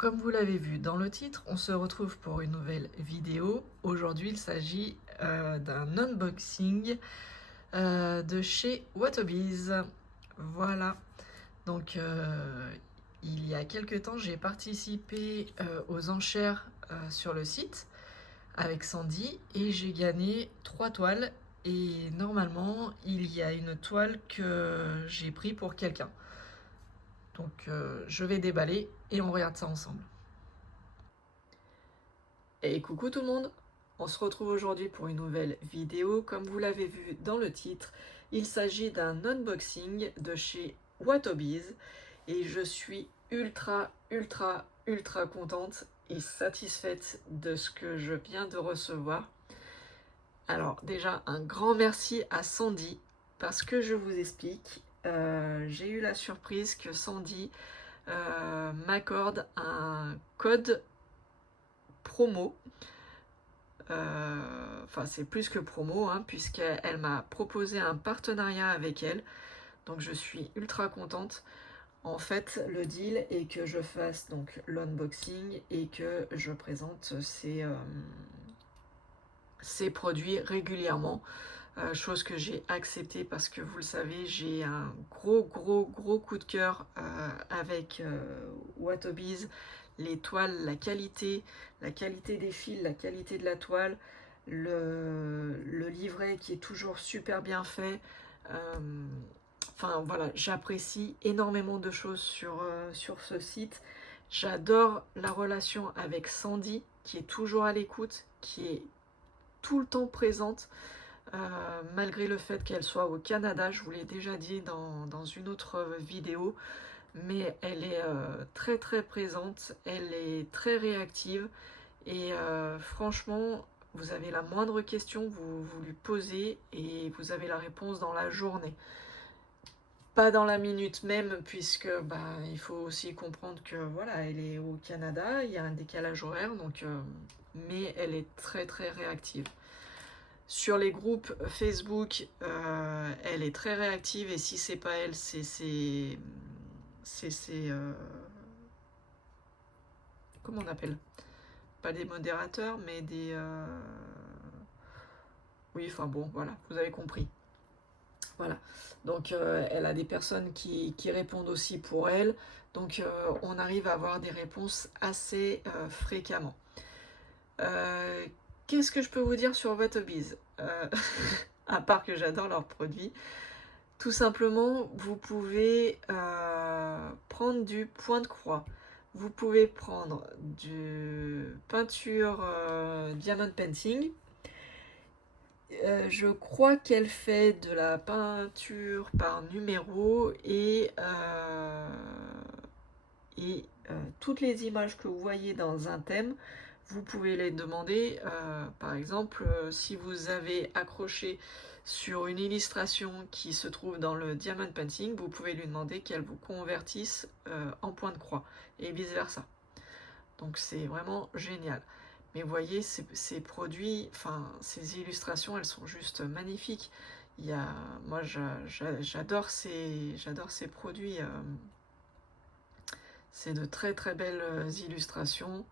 comme vous l'avez vu dans le titre, on se retrouve pour une nouvelle vidéo. Aujourd'hui, il s'agit d'un unboxing de chez Watobiz. Voilà. Donc, il y a quelques temps, j'ai participé aux enchères sur le site avec Sandy et j'ai gagné 3 toiles. Et normalement, il y a une toile que j'ai pris pour quelqu'un. Donc, je vais déballer et on regarde ça ensemble. Et coucou tout le monde, on se retrouve aujourd'hui pour une nouvelle vidéo. Comme vous l'avez vu dans le titre, il s'agit d'un unboxing de chez Watobiz et je suis ultra contente et satisfaite de ce que je viens de recevoir. Alors déjà un grand merci à Sandy parce que je vous explique, j'ai eu la surprise que Sandy m'accorde un code promo. Enfin, c'est plus que promo, hein, puisqu'elle m'a proposé un partenariat avec elle. Donc, je suis ultra contente. En fait, le deal est que je fasse donc l'unboxing et que je présente ces produits régulièrement. Chose que j'ai acceptée parce que vous le savez, j'ai un gros coup de cœur avec Watobiz. Les toiles, la qualité des fils, la qualité de la toile, le livret qui est toujours super bien fait. Enfin voilà, j'apprécie énormément de choses sur ce site. J'adore la relation avec Sandy qui est toujours à l'écoute, qui est tout le temps présente. Malgré le fait qu'elle soit au Canada, je vous l'ai déjà dit dans une autre vidéo, mais elle est très présente, elle est très réactive et franchement, vous avez la moindre question, vous lui posez et vous avez la réponse dans la journée. Pas dans la minute même, puisque il faut aussi comprendre que voilà, elle est au Canada, il y a un décalage horaire, donc, mais elle est très réactive. Sur les groupes Facebook, elle est très réactive et si c'est pas elle, c'est comment on appelle? Pas des modérateurs, mais des... Oui, enfin bon, voilà, vous avez compris. Voilà, donc elle a des personnes qui répondent aussi pour elle, donc on arrive à avoir des réponses assez fréquemment. Qu'est-ce que je peux vous dire sur Watobiz? À part que j'adore leurs produits. Tout simplement, vous pouvez prendre du point de croix. Vous pouvez prendre du peinture diamond painting. Je crois qu'elle fait de la peinture par numéro et toutes les images que vous voyez dans un thème, vous pouvez les demander. Par exemple, si vous avez accroché sur une illustration qui se trouve dans le diamond painting, vous pouvez lui demander qu'elle vous convertisse en point de croix et vice versa. Donc c'est vraiment génial. Mais vous voyez, ces produits, enfin ces illustrations, elles sont juste magnifiques. Moi j'adore ces produits. C'est de très belles illustrations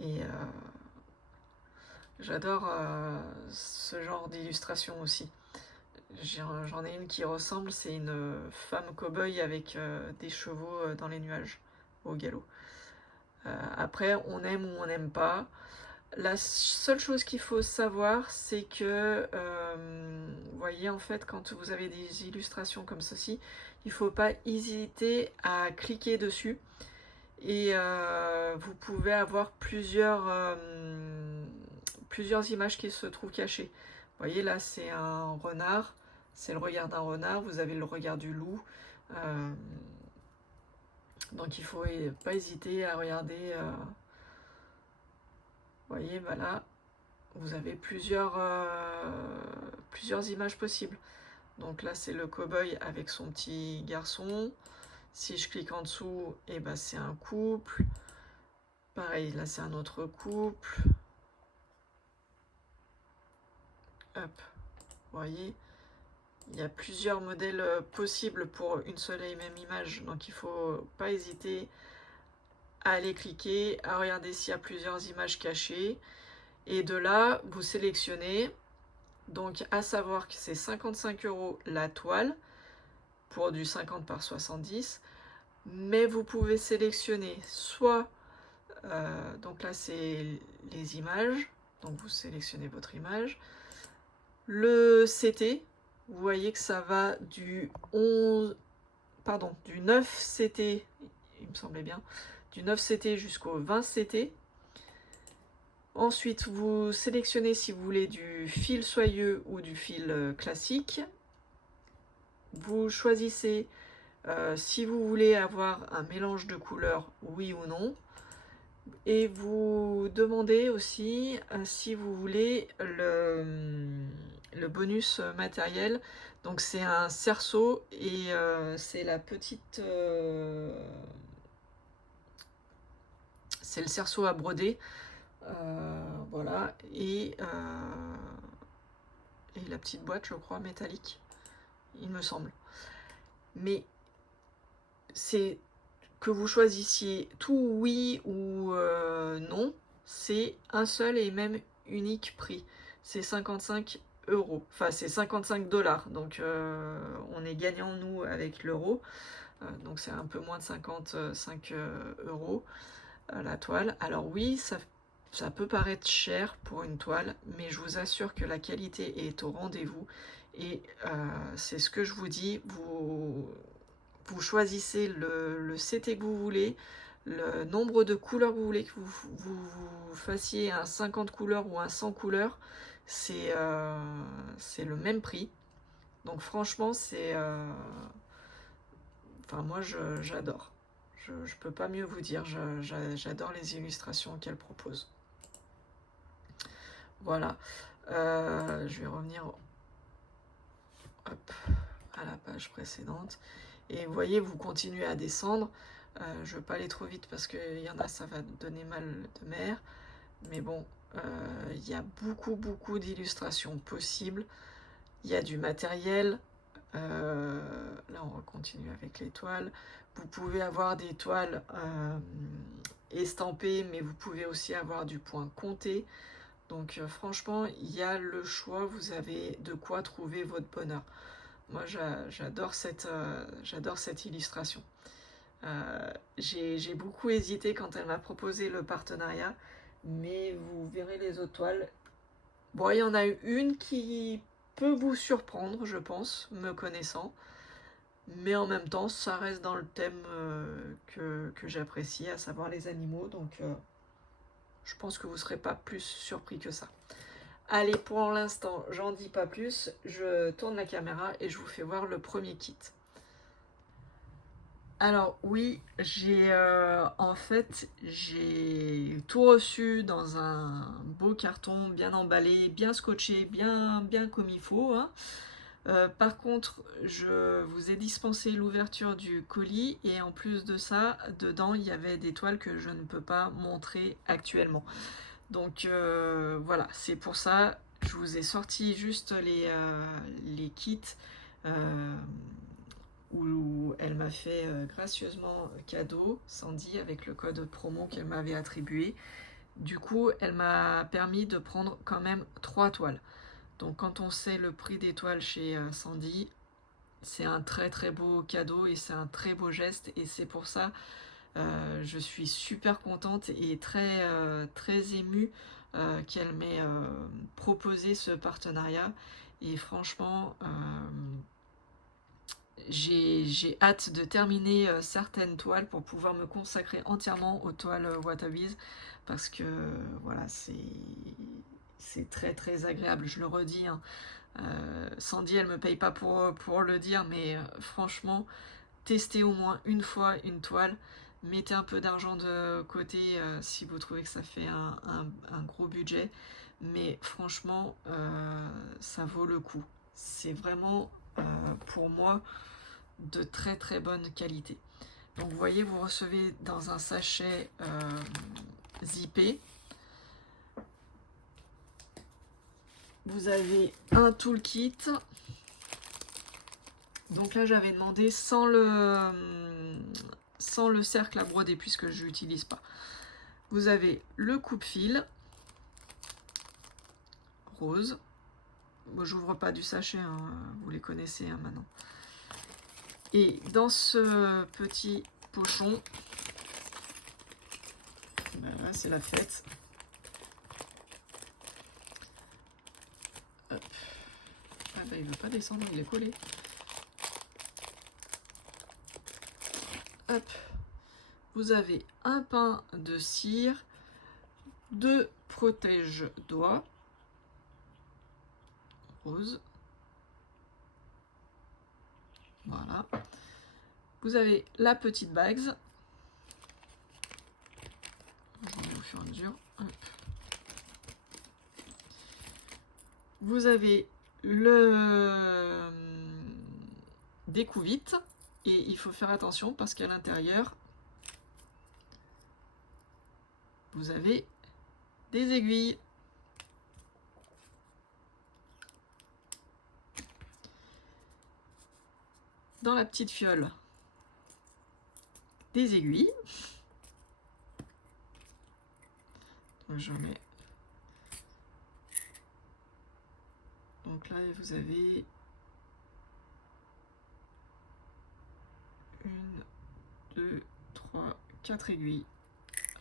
et j'adore ce genre d'illustration aussi. J'en ai une qui ressemble, c'est une femme cow-boy avec des chevaux dans les nuages au galop. Après, on aime ou on n'aime pas. La seule chose qu'il faut savoir, c'est que, vous voyez, en fait, quand vous avez des illustrations comme ceci, il ne faut pas hésiter à cliquer dessus. Et vous pouvez avoir plusieurs images qui se trouvent cachées. Vous voyez, là, c'est un renard. C'est le regard d'un renard. Vous avez le regard du loup. Donc, il ne faut pas hésiter à regarder... vous voyez, voilà, vous avez plusieurs images possibles. Donc là, c'est le cow-boy avec son petit garçon. Si je clique en dessous, et ben c'est un couple. Pareil, là, c'est un autre couple. Hop, vous voyez, il y a plusieurs modèles possibles pour une seule et même image. Donc, il ne faut pas hésiter à aller cliquer, à regarder s'il y a plusieurs images cachées. Et de là, vous sélectionnez. Donc, à savoir que c'est 55 € la toile pour du 50 par 70. Mais vous pouvez sélectionner soit, donc là c'est les images, donc vous sélectionnez votre image. Le CT, vous voyez que ça va du 9 CT, il me semblait bien, du 9 CT jusqu'au 20 CT. Ensuite, vous sélectionnez si vous voulez du fil soyeux ou du fil classique. Vous choisissez si vous voulez avoir un mélange de couleurs, oui ou non. Et vous demandez aussi si vous voulez le bonus matériel. Donc c'est un cerceau et c'est la petite... c'est le cerceau à broder. Voilà. Et la petite boîte, je crois, métallique, il me semble. Mais c'est que vous choisissiez tout oui ou non, c'est un seul et même unique prix. C'est 55 €. Enfin, c'est 55 $. Donc, on est gagnant, nous, avec l'euro. Donc, c'est un peu moins de 55 € la toile. Alors, oui, ça peut paraître cher pour une toile, mais je vous assure que la qualité est au rendez-vous. Et c'est ce que je vous dis, vous choisissez le CT que vous voulez, le nombre de couleurs que vous voulez, que vous fassiez un 50 couleurs ou un 100 couleurs, c'est le même prix. Donc franchement, c'est... enfin, moi, j'adore. Je peux pas mieux vous dire, j'adore les illustrations qu'elle propose. Voilà. Je vais revenir hop, à la page précédente. Et vous voyez, vous continuez à descendre. Je ne veux pas aller trop vite parce qu'il y en a, ça va donner mal de mer. Mais bon, il y a beaucoup d'illustrations possibles. Il y a du matériel. Là, on va continuer avec les toiles. Vous pouvez avoir des toiles estampées, mais vous pouvez aussi avoir du point compté. Donc franchement, il y a le choix. Vous avez de quoi trouver votre bonheur. Moi, j'adore cette illustration. J'ai beaucoup hésité quand elle m'a proposé le partenariat, mais vous verrez les autres toiles. Bon, il y en a une qui peut vous surprendre, je pense, me connaissant, mais en même temps, ça reste dans le thème que j'apprécie, à savoir les animaux, donc je pense que vous ne serez pas plus surpris que ça. Allez, pour l'instant, j'en dis pas plus, je tourne la caméra et je vous fais voir le premier kit. Alors oui, en fait, j'ai tout reçu dans un beau carton, bien emballé, bien scotché, bien comme il faut, hein. Par contre, je vous ai dispensé l'ouverture du colis et en plus de ça, dedans, il y avait des toiles que je ne peux pas montrer actuellement. Donc voilà, c'est pour ça que je vous ai sorti juste les kits où elle m'a fait gracieusement cadeau, Sandy, avec le code promo qu'elle m'avait attribué. Du coup, elle m'a permis de prendre quand même 3 toiles. Donc quand on sait le prix des toiles chez Sandy, c'est un très beau cadeau et c'est un très beau geste. Et c'est pour ça je suis super contente et très émue qu'elle m'ait proposé ce partenariat. Et franchement, j'ai hâte de terminer certaines toiles pour pouvoir me consacrer entièrement aux toiles Watobiz parce que voilà, c'est très agréable, je le redis, hein. Sandy, elle me paye pas pour le dire, mais franchement, testez au moins une fois une toile, mettez un peu d'argent de côté si vous trouvez que ça fait un gros budget, mais franchement, ça vaut le coup. C'est vraiment, pour moi, de très bonne qualité. Donc vous voyez, vous recevez dans un sachet zippé. Vous avez un toolkit. Donc là, j'avais demandé sans sans le cercle à broder puisque je l'utilise pas. Vous avez le coupe-fil rose. Moi, j'ouvre pas du sachet, hein, vous les connaissez hein, maintenant. Et dans ce petit pochon, ben là c'est la fête. Hop. Ah ben il veut pas descendre, il est collé. Hop. Vous avez un pain de cire, 2 protège-doigts rose. Voilà. Vous avez la petite bague. Je vais au fur et à mesure. Hop. Vous avez le découvite et il faut faire attention parce qu'à l'intérieur, vous avez des aiguilles. Dans la petite fiole, des aiguilles. Je mets. Donc là, vous avez 1, 2, 3, 4 aiguilles.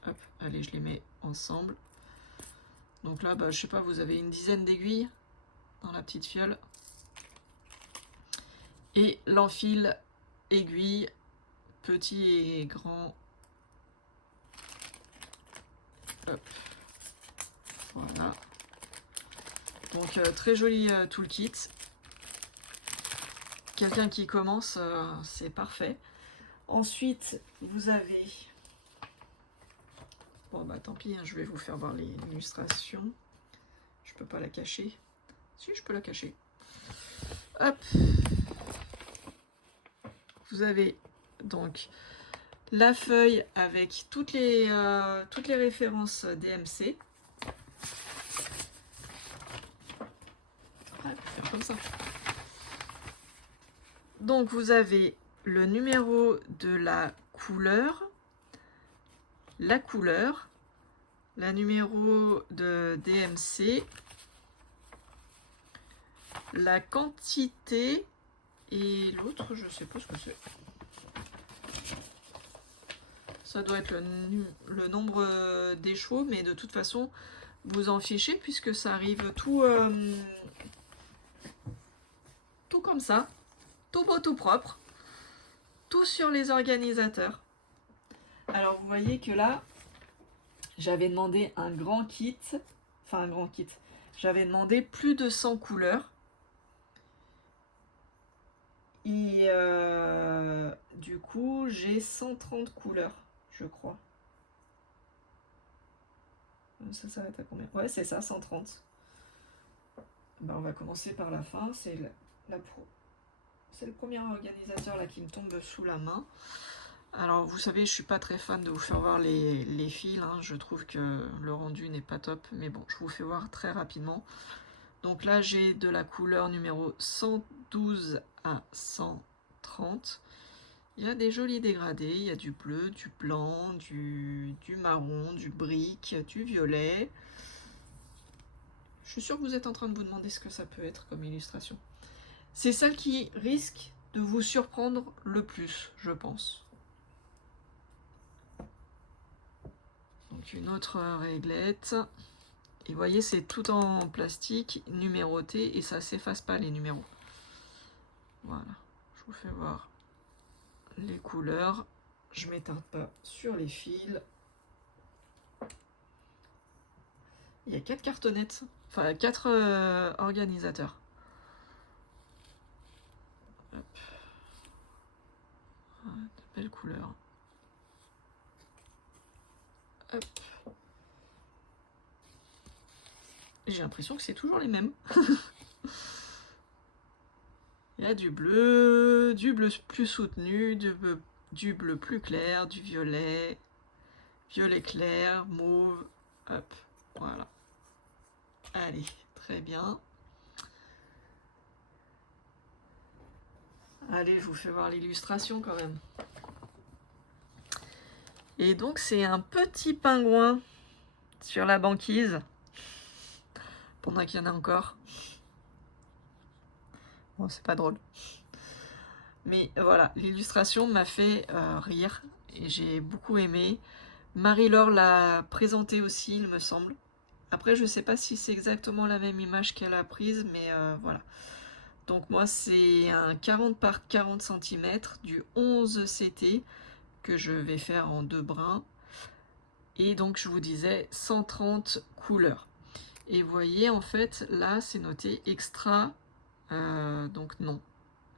Hop, allez, je les mets ensemble. Donc là, bah, je sais pas, vous avez une dizaine d'aiguilles dans la petite fiole. Et l'enfil aiguille, petit et grand. Hop. Voilà. Donc très joli toolkit. Quelqu'un qui commence, c'est parfait. Ensuite, vous avez... Bon bah tant pis, hein, je vais vous faire voir l'illustration. Je peux pas la cacher. Si, je peux la cacher. Hop. Vous avez donc la feuille avec toutes les références DMC. Ah, faire comme ça. Donc vous avez le numéro de la couleur, la numéro de DMC, la quantité et l'autre, je sais pas ce que c'est. Ça doit être le nombre d'échos, mais de toute façon, vous en fichez puisque ça arrive tout comme ça, tout beau, tout propre, tout sur les organisateurs. Alors vous voyez que là, j'avais demandé un grand kit, enfin un grand kit, j'avais demandé plus de 100 couleurs. Et du coup, j'ai 130 couleurs, je crois. Ça s'arrête à combien? Ouais, c'est ça, 130. Ben, on va commencer par la fin. C'est le premier organisateur là qui me tombe sous la main. Alors, vous savez, je suis pas très fan de vous faire voir les fils. Hein. Je trouve que le rendu n'est pas top. Mais bon, je vous fais voir très rapidement. Donc là, j'ai de la couleur numéro 112 à 130. Il y a des jolis dégradés, il y a du bleu, du blanc, du marron, du brique, du violet. Je suis sûre que vous êtes en train de vous demander ce que ça peut être comme illustration. C'est celle qui risque de vous surprendre le plus, je pense. Donc une autre réglette. Et vous voyez, c'est tout en plastique, numéroté, et ça ne s'efface pas les numéros. Voilà, je vous fais voir les couleurs. Je ne m'étarde pas sur les fils. Il y a 4 cartonnettes, enfin 4 organisateurs. Hop. Ah, de belles couleurs. Hop. J'ai l'impression que c'est toujours les mêmes. Il y a du bleu plus soutenu, du bleu plus clair, du violet clair, mauve. Hop, voilà. Allez, très bien. Allez, je vous fais voir l'illustration quand même. Et donc c'est un petit pingouin sur la banquise, pendant qu'il y en a encore. Bon, c'est pas drôle. Mais voilà, l'illustration m'a fait rire et j'ai beaucoup aimé. Marie-Laure l'a présenté aussi, il me semble. Après, je sais pas si c'est exactement la même image qu'elle a prise, mais voilà. Donc moi, c'est un 40 par 40 cm du 11 CT que je vais faire en 2 brins. Et donc, je vous disais 130 couleurs. Et vous voyez, en fait, là, c'est noté extra, donc non.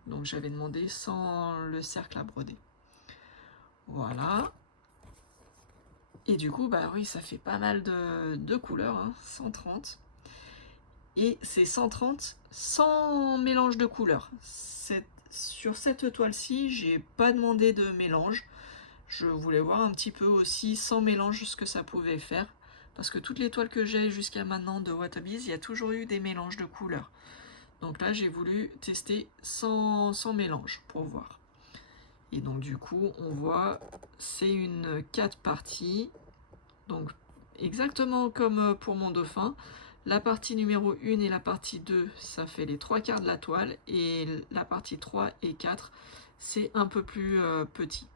Donc j'avais demandé sans le cercle à broder. Voilà. Et du coup, bah oui, ça fait pas mal de couleurs, hein, 130. Et c'est 130 sans mélange de couleurs. Sur cette toile-ci, j'ai pas demandé de mélange. Je voulais voir un petit peu aussi sans mélange ce que ça pouvait faire. Parce que toutes les toiles que j'ai jusqu'à maintenant de Watobiz, il y a toujours eu des mélanges de couleurs. Donc là, j'ai voulu tester sans mélange pour voir. Et donc du coup, on voit, c'est une 4 parties. Donc exactement comme pour mon dauphin. La partie numéro 1 et la partie 2, ça fait les 3/4 de la toile. Et la partie 3 et 4, c'est un peu plus petit.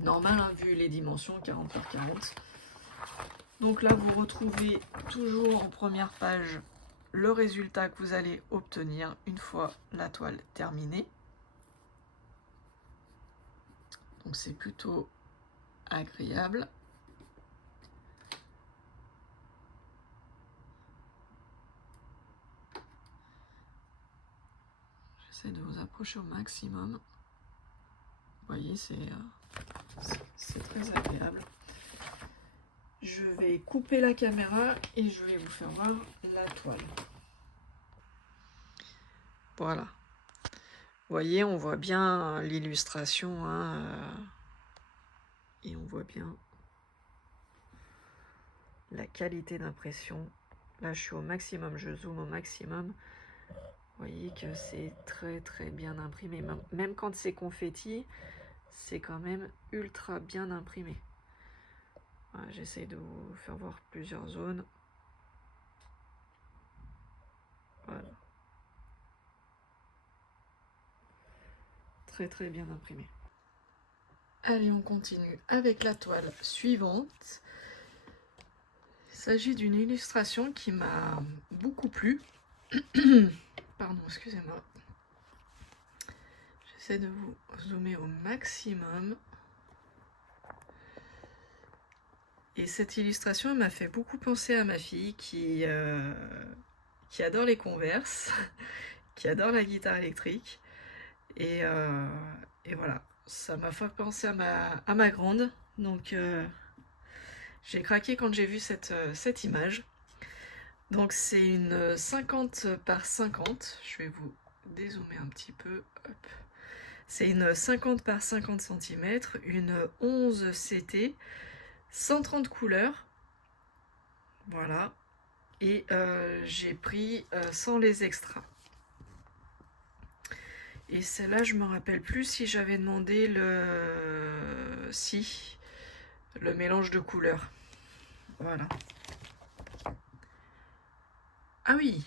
Normal, hein, vu les dimensions, 40 par 40. Donc là, vous retrouvez toujours en première page le résultat que vous allez obtenir une fois la toile terminée. Donc c'est plutôt agréable. J'essaie de vous approcher au maximum. Vous voyez, c'est très agréable. Je vais couper la caméra et je vais vous faire voir la toile. Voilà. Vous voyez, on voit bien l'illustration, hein, et on voit bien la qualité d'impression. Là, je suis au maximum, je zoome au maximum. Vous voyez que c'est très bien imprimé. Même quand c'est confetti, c'est quand même ultra bien imprimé. Voilà, j'essaie de vous faire voir plusieurs zones. Voilà. Très bien imprimé. Allez, on continue avec la toile suivante. Il s'agit d'une illustration qui m'a beaucoup plu. Pardon, excusez-moi. J'essaie de vous zoomer au maximum. Et cette illustration m'a fait beaucoup penser à ma fille qui adore les Converse, qui adore la guitare électrique. Et voilà, ça m'a fait penser à ma grande. Donc j'ai craqué quand j'ai vu cette image. Donc c'est une 50 par 50. Je vais vous dézoomer un petit peu. C'est une 50 par 50 cm, une 11 CT, 130 couleurs. Voilà. Et j'ai pris sans les extras. Et celle-là, je me rappelle plus si j'avais demandé le mélange de couleurs. Voilà. Ah oui.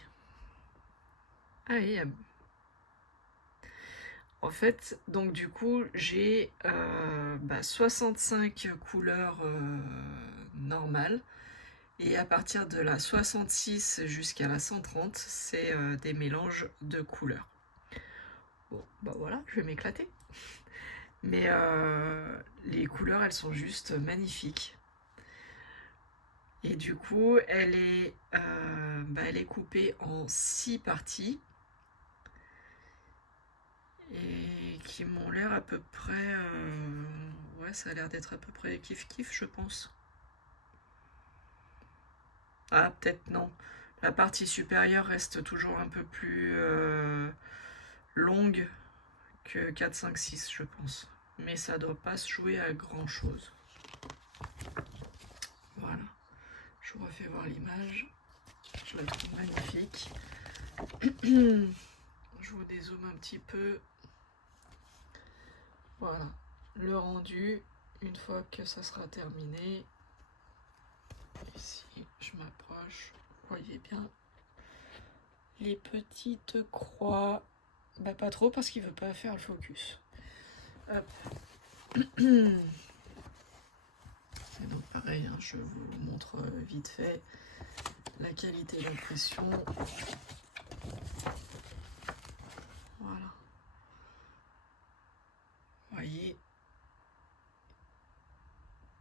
Ah oui. En fait, donc du coup, j'ai 65 couleurs normales. Et à partir de la 66 jusqu'à la 130, c'est des mélanges de couleurs. Bon, bah voilà, je vais m'éclater. Mais les couleurs, elles sont juste magnifiques. Et du coup, elle est coupée en 6 parties. Et qui m'ont l'air à peu près... ouais, ça a l'air d'être à peu près kiff-kiff, je pense. Ah, peut-être non. La partie supérieure reste toujours un peu plus longue que 4, 5, 6, je pense. Mais ça doit pas se jouer à grand chose. Voilà. Je vous refais voir l'image. Je la trouve magnifique. Je vous dézoome un petit peu. Voilà. Le rendu. une fois que ça sera terminé, ici je m'approche, vous voyez bien les petites croix, bah pas trop parce qu'il veut pas faire le focus. Hop. Et donc pareil, hein, je vous montre vite fait la qualité d'impression. Voilà. Vous voyez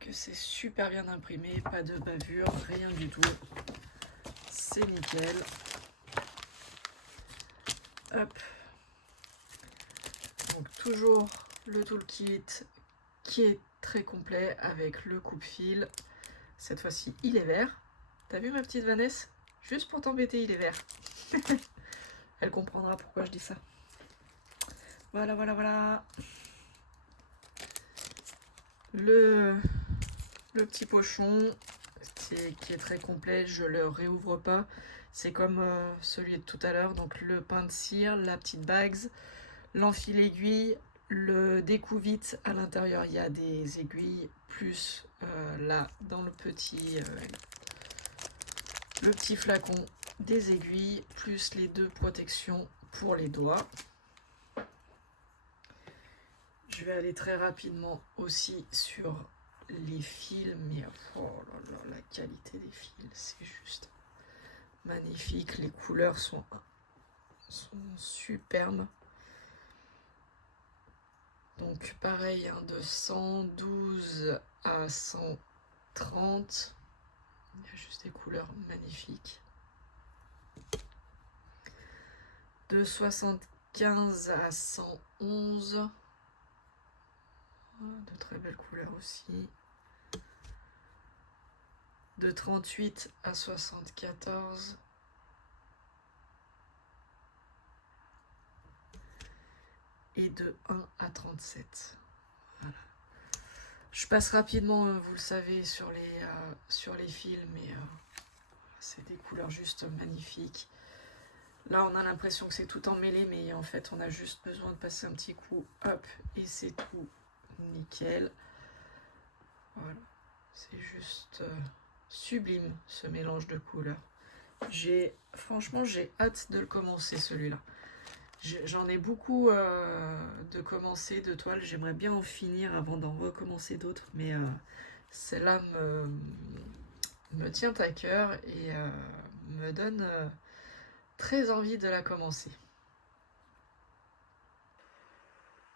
que c'est super bien imprimé, pas de bavure, rien du tout. C'est nickel. Hop. Donc toujours le toolkit qui est très complet avec le coupe-fil. Cette fois-ci, il est vert. T'as vu ma petite Vanessa? Juste pour t'embêter, il est vert. Elle comprendra pourquoi je dis ça. Voilà, voilà, voilà. Le petit pochon qui est très complet, je le réouvre pas. C'est comme celui de tout à l'heure. Donc le pain de cire, la petite bague, l'enfil aiguille, le découvite. À l'intérieur, il y a des aiguilles, plus là, dans le petit flacon, des aiguilles, plus les 2 protections pour les doigts. Je vais aller très rapidement aussi sur les fils, mais oh là là, la qualité des fils, c'est juste magnifique. Les couleurs sont superbes. Donc pareil, hein, de 112 à 130, il y a juste des couleurs magnifiques. De 75 à 111, de très belles couleurs aussi. De 38 à 74. Et de 1 à 37. Voilà. Je passe rapidement, vous le savez, sur les fils, mais c'est des couleurs juste magnifiques. Là, on a l'impression que c'est tout emmêlé, mais en fait, on a juste besoin de passer un petit coup, hop, et c'est tout nickel. Voilà, c'est juste sublime, ce mélange de couleurs. Franchement, j'ai hâte de le commencer, celui-là. J'en ai beaucoup de commencer de toiles. J'aimerais bien en finir avant d'en recommencer d'autres, mais celle-là me tient à cœur et me donne très envie de la commencer.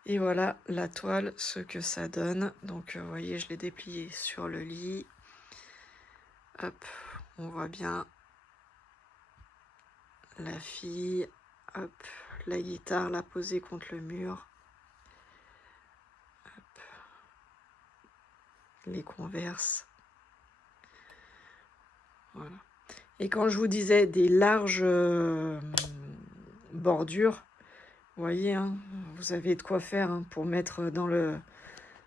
Et voilà la toile, ce que ça donne. Donc vous voyez, je l'ai dépliée sur le lit. Hop, on voit bien la fille. Hop, la guitare, la poser contre le mur. Hop. Les converses. Voilà. Et quand je vous disais des larges bordures, vous voyez, hein, vous avez de quoi faire hein, pour mettre dans le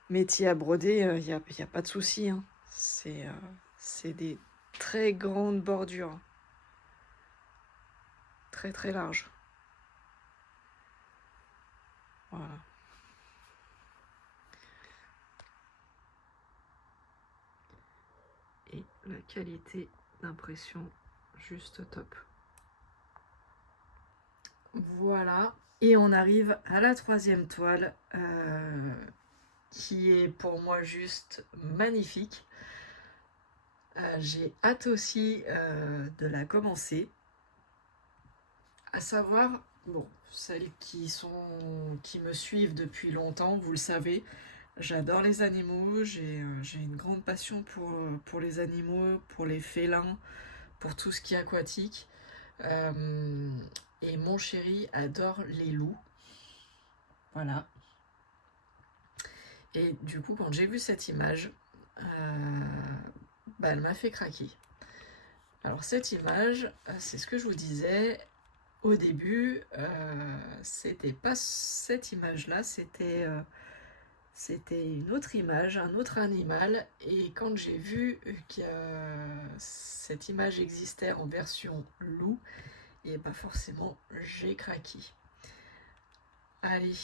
métier à broder, il n'y a pas de souci. Hein. C'est des très grandes bordures. Très très larges. Voilà. Et la qualité d'impression, juste top. Voilà. Et on arrive à la 3e toile, qui est pour moi juste magnifique. J'ai hâte aussi de la commencer. À savoir, bon, celles qui me suivent depuis longtemps, vous le savez, j'adore les animaux, j'ai une grande passion pour les animaux, pour les félins, pour tout ce qui est aquatique. Et mon chéri adore les loups. Voilà. Et du coup, quand j'ai vu cette image, elle m'a fait craquer. Alors cette image, c'est ce que je vous disais au début, c'était pas cette image-là, c'était une autre image, un autre animal. Et quand j'ai vu que cette image existait en version loup, et bah forcément j'ai craqué. Allez,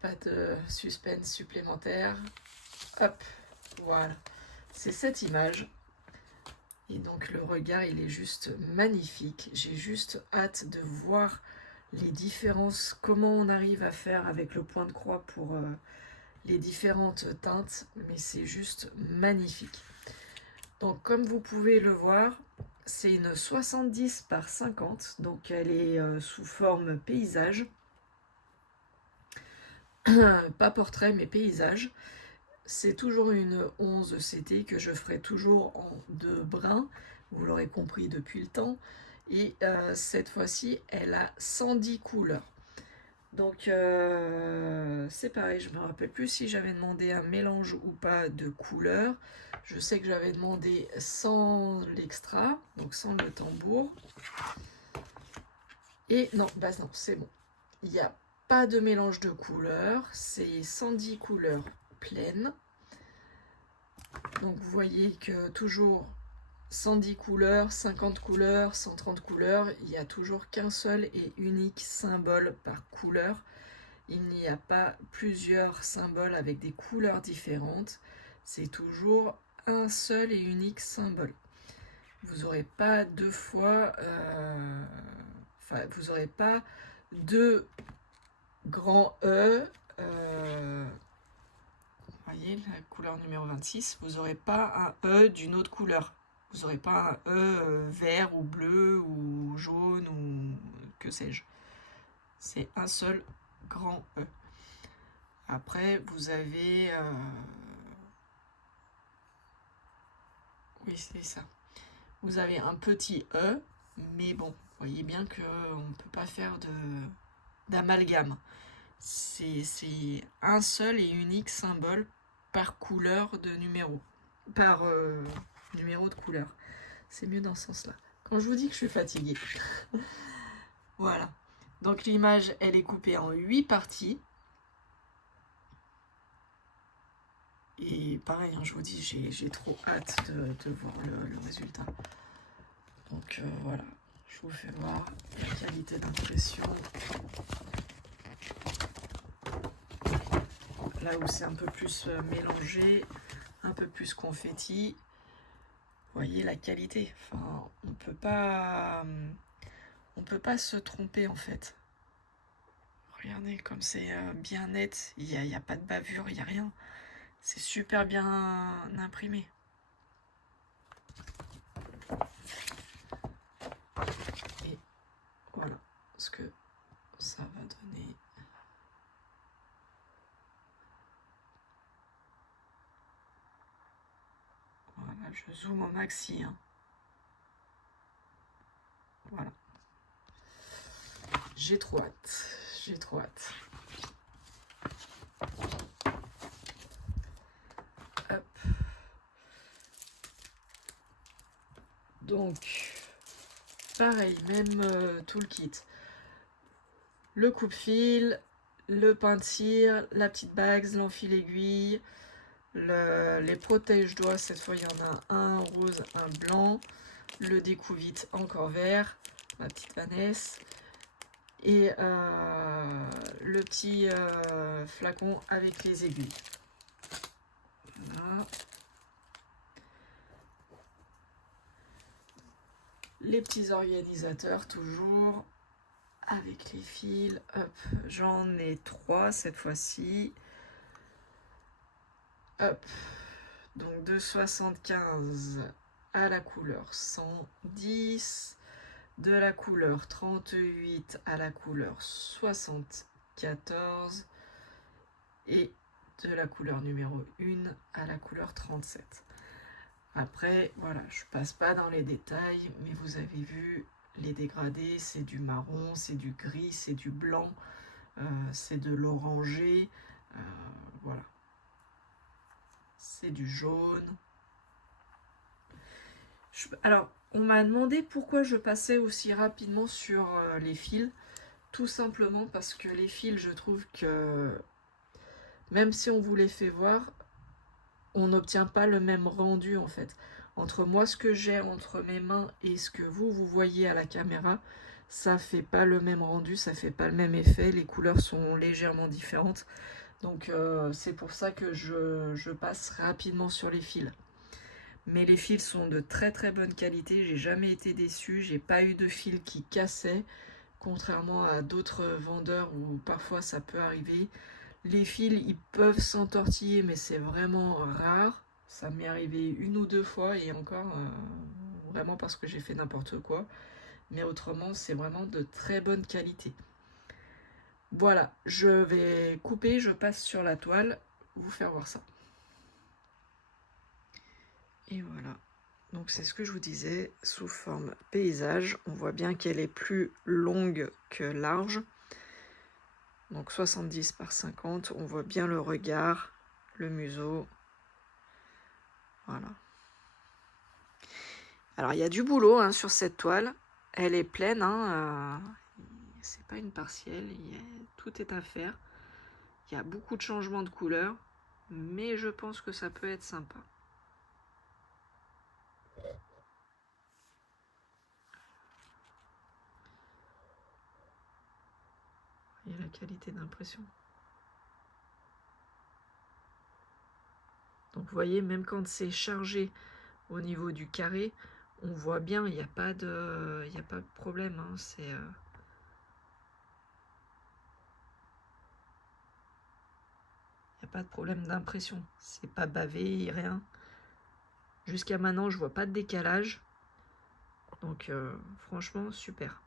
pas de suspense supplémentaire. Hop, Voilà, c'est cette image. Et donc le regard, il est juste magnifique. J'ai juste hâte de voir les différences, comment on arrive à faire avec le point de croix pour les différentes teintes, mais c'est juste magnifique. Donc comme vous pouvez le voir, c'est une 70 par 50, donc elle est sous forme paysage, pas portrait mais paysage. C'est toujours une 11 CT que je ferai toujours en 2 brins, vous l'aurez compris depuis le temps. Et cette fois-ci, elle a 110 couleurs. Donc c'est pareil, je ne me rappelle plus si j'avais demandé un mélange ou pas de couleurs. Je sais que j'avais demandé sans l'extra, donc sans le tambour. Et non, bah non, c'est bon. Il n'y a pas de mélange de couleurs, c'est 110 couleurs pleines. Donc vous voyez que toujours 110 couleurs, 50 couleurs, 130 couleurs, il n'y a toujours qu'un seul et unique symbole par couleur. Il n'y a pas plusieurs symboles avec des couleurs différentes, c'est toujours un seul et unique symbole. Vous n'aurez pas deux fois, vous n'aurez pas deux grands E, vous voyez la couleur numéro 26, vous n'aurez pas un E d'une autre couleur. Vous n'aurez pas un E vert ou bleu ou jaune ou que sais-je. C'est un seul grand E. Après, vous avez... oui, c'est ça. Vous avez un petit E, mais bon, vous voyez bien qu'on ne peut pas faire d'amalgame. C'est un seul et unique symbole par couleur de numéro. Par numéro de couleur. C'est mieux dans ce sens-là. Quand je vous dis que je suis fatiguée. Voilà. Donc l'image, elle est coupée en 8 parties. Et pareil, hein, je vous dis, j'ai trop hâte de voir le résultat. Donc voilà, je vous fais voir la qualité d'impression. Là où c'est un peu plus mélangé, un peu plus confetti. Vous voyez la qualité. Enfin, on peut pas se tromper en fait. Regardez comme c'est bien net, il n'y a pas de bavure, il n'y a rien. C'est super bien imprimé. Et voilà ce que ça va donner. Voilà, je zoome au maxi. Hein. Voilà. J'ai trop hâte. J'ai trop hâte. Hop. Donc, pareil, même tout le kit. Le coupe-fil, le pain de cire, la petite bague, l'enfil aiguille, les protège-doigts, cette fois il y en a un rose, un blanc, le découvite encore vert, ma petite Vanessa, et le petit flacon avec les aiguilles. Voilà. Les petits organisateurs toujours avec les fils. Hop, j'en ai 3 cette fois-ci. Hop, donc de 75 à la couleur 110, de la couleur 38 à la couleur 74 et de la couleur numéro 1 à la couleur 37. Après, voilà, je passe pas dans les détails, mais vous avez vu les dégradés, c'est du marron, c'est du gris, c'est du blanc, c'est de l'orangé, voilà. C'est du jaune. Alors, on m'a demandé pourquoi je passais aussi rapidement sur les fils. Tout simplement parce que les fils, je trouve que même si on vous les fait voir, on n'obtient pas le même rendu en fait. Entre moi, ce que j'ai entre mes mains et ce que vous voyez à la caméra, ça fait pas le même rendu, ça fait pas le même effet. Les couleurs sont légèrement différentes. Donc c'est pour ça que je passe rapidement sur les fils. Mais les fils sont de très très bonne qualité, j'ai jamais été déçue, j'ai pas eu de fil qui cassait, contrairement à d'autres vendeurs où parfois ça peut arriver. Les fils, ils peuvent s'entortiller, mais c'est vraiment rare. Ça m'est arrivé une ou deux fois, et encore, vraiment parce que j'ai fait n'importe quoi. Mais autrement, c'est vraiment de très bonne qualité. Voilà, je vais couper, je passe sur la toile, vous faire voir ça. Et voilà. Donc c'est ce que je vous disais, sous forme paysage. On voit bien qu'elle est plus longue que large. Donc 70 par 50, on voit bien le regard, le museau. Voilà. Alors il y a du boulot hein, sur cette toile. Elle est pleine, hein, c'est pas une partielle, tout est à faire. Il y a beaucoup de changements de couleurs, mais je pense que ça peut être sympa. Et la qualité d'impression. Donc vous voyez, même quand c'est chargé au niveau du carré, on voit bien, il n'y a pas de problème. Hein, c'est il n'y a pas de problème d'impression. C'est pas bavé, rien. Jusqu'à maintenant, je vois pas de décalage. Donc franchement, super.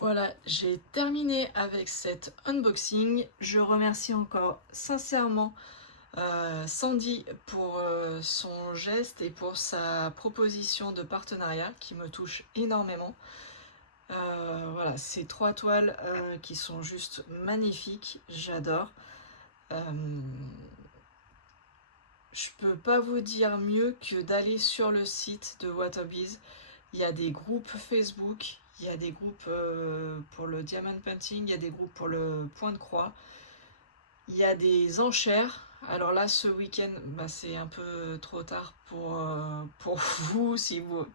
Voilà, j'ai terminé avec cet unboxing. Je remercie encore sincèrement Sandy pour son geste et pour sa proposition de partenariat qui me touche énormément. Voilà, ces 3 toiles qui sont juste magnifiques, j'adore. Je peux pas vous dire mieux que d'aller sur le site de Watobiz. Il y a des groupes Facebook, il y a des groupes pour le diamond painting, il y a des groupes pour le point de croix. Il y a des enchères. Alors là, ce week-end, bah, c'est un peu trop tard pour vous,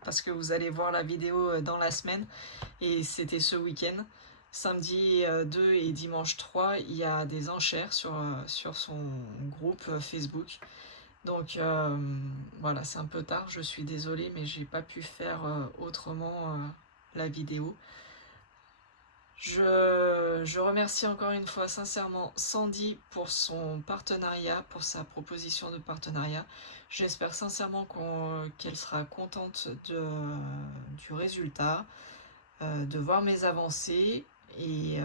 parce que vous allez voir la vidéo dans la semaine. Et c'était ce week-end. Samedi 2 et dimanche 3, il y a des enchères sur son groupe Facebook. Donc voilà, c'est un peu tard, je suis désolée, mais j'ai pas pu faire autrement la vidéo. Je remercie encore une fois sincèrement Sandy pour son partenariat, pour sa proposition de partenariat. J'espère sincèrement qu'elle sera contente du résultat, de voir mes avancées et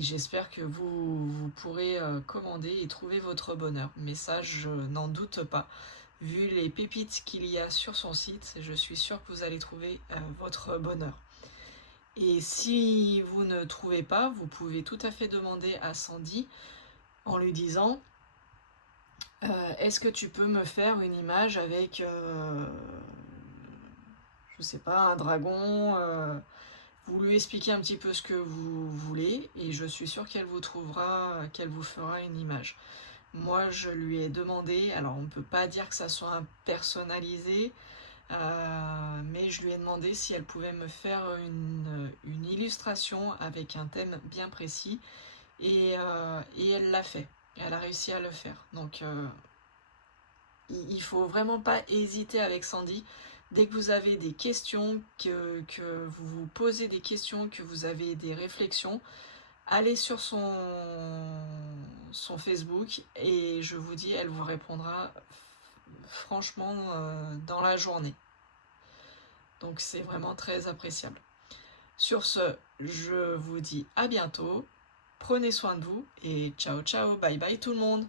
j'espère que vous pourrez commander et trouver votre bonheur. Mais ça, je n'en doute pas. Vu les pépites qu'il y a sur son site, je suis sûre que vous allez trouver votre bonheur. Et si vous ne trouvez pas, vous pouvez tout à fait demander à Sandy en lui disant est-ce que tu peux me faire une image avec, je sais pas, un dragon vous lui expliquez un petit peu ce que vous voulez et je suis sûre qu'elle vous fera une image. Moi, je lui ai demandé, alors on ne peut pas dire que ça soit personnalisé, mais je lui ai demandé si elle pouvait me faire une illustration avec un thème bien précis et elle l'a fait. Elle a réussi à le faire. Donc il faut vraiment pas hésiter avec Sandy. Dès que vous avez des questions, que vous vous posez des questions, que vous avez des réflexions, allez sur son Facebook et je vous dis, elle vous répondra franchement dans la journée. Donc c'est vraiment très appréciable. Sur ce, je vous dis à bientôt. Prenez soin de vous et ciao ciao, bye bye tout le monde.